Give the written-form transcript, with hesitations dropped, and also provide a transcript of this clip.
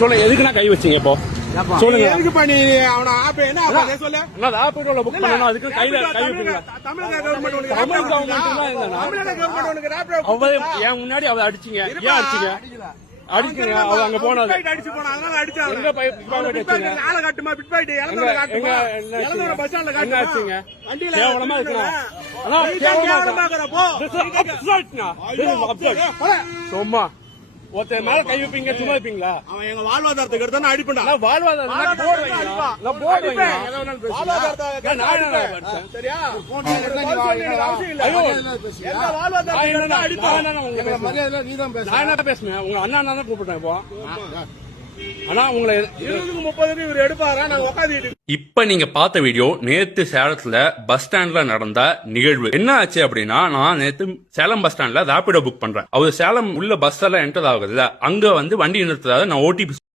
சொல்லுங்க, எதுக்குன்னா கை வச்சீங்க இப்போ? சொல்லுங்க, எதுக்கு பண்ணி அவன ஆப் என்ன ஆப் சொல்லு? என்ன ஆப்ல புக் பண்ணனும்? அதுக்கு கையில கை வைப்பீங்க? தமிழக கவர்மெண்ட் உனக்கு தமிழ் கவர்மெண்ட்னா என்னன்னா, தமிழக கவர்மெண்ட் உனக்கு ராப் அவ ஏன் முன்னாடி அவ அடிச்சீங்க? ஏன் அடிச்சீங்க? அடிச்சீங்க, அவ அங்க போனது அடிச்சு போனா அதனால அடிச்சாங்க. எங்க பாக்கெட் வச்சீங்க? ஆள காட்டுமா பிட்பாயிட் இளந்தோட காட்டுமா? இளந்தோட பஸ் ஸ்டாண்ட்ல எங்க காட்டுமா? அடிச்சீங்க? வண்டில கேவலமா இருக்கு. அண்ணா கேவலமா இருக்கற போ. சும்மா ஒருத்தர் மேல கை வைப்பீங்க, சும்மா வைப்பீங்க? அவன் எங்க வாழ்வாதாரத்துக்கு எடுத்தானே அடிப்படா. வாழ்வாதாரம் போர்டு வைங்க, போர்டு வைங்க. வாழ்வாதாரத்துக்கு சரியா? ஐயோ, எங்க வாழ்வாதாரத்துக்கு அடிப்பா. மரியாதை நீ தான் பேச. நான் என்ன பேசுனேன்? உங்க அண்ணா தான் கூப்பிட்டேன் இப்போ. ஆனா உங்களை 20-30 இவர் எடுப்பாரா? நாங்க உட்காந்துட்டு இப்ப நீங்க பார்த்த வீடியோ நேத்து சேலத்துல பஸ் ஸ்டாண்ட்ல நடந்த நிகழ்வு. என்ன ஆச்சு அப்படின்னா, நான் நேத்து சேலம் பஸ் ஸ்டாண்ட்ல ராபிடோ புக் பண்றேன். அவர் சேலம் உள்ள பஸ் எல்லாம் என்டர் ஆகுதுல்ல, அங்க வந்து வண்டி நிறுத்ததால நான் ஓடிபி